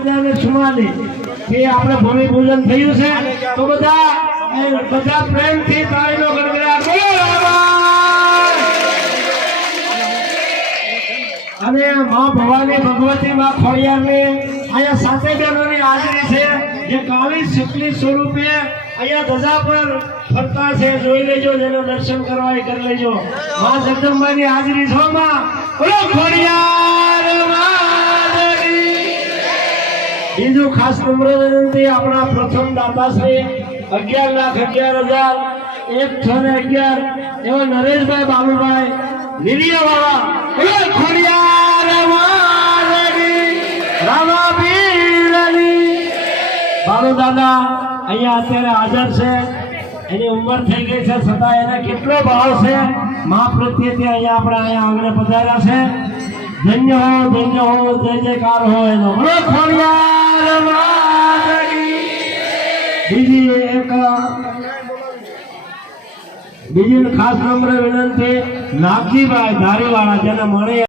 કે આપણે ભૂમિ પૂજન થયું છે તો બધા પ્રેમથી તાળીનો ગડગડાટ અને માં ભવાની ભગવતી માં ખોડિયારની અહીંયા સાતે બહેનોની હાજરી છે જે કાળી શુક્લી સ્વરૂપે અહીંયા ધજા પર ફરતા છે જોઈ લેજો જેનો દર્શન કરવા એ કરી લેજો માં જગદંબાની હાજરી છો માં બોલો ખોડિયાર બીજું ખાસ નમ્ર વિનંતી આપણા પ્રથમ દાતાશ્રી 11,11,111 એવા નરેશભાઈ બાબુભાઈ લીલિયાવાળા ખોડિયાર બાબુ દાદા અહીંયા અત્યારે હાજર છે એની ઉંમર થઈ ગઈ છે છતાં એને કેટલો ભાવ છે મા પ્રત્યે અહીંયા આપણે અહીંયા આગળ પધાર્યા છે ધન્ય હો જય જયકાર હો એનો બોલો ખોડિયાર બીજી ખાસ નમ્ર વિનંતી નાગજીભાઈ ધારીવાળા જેને મળે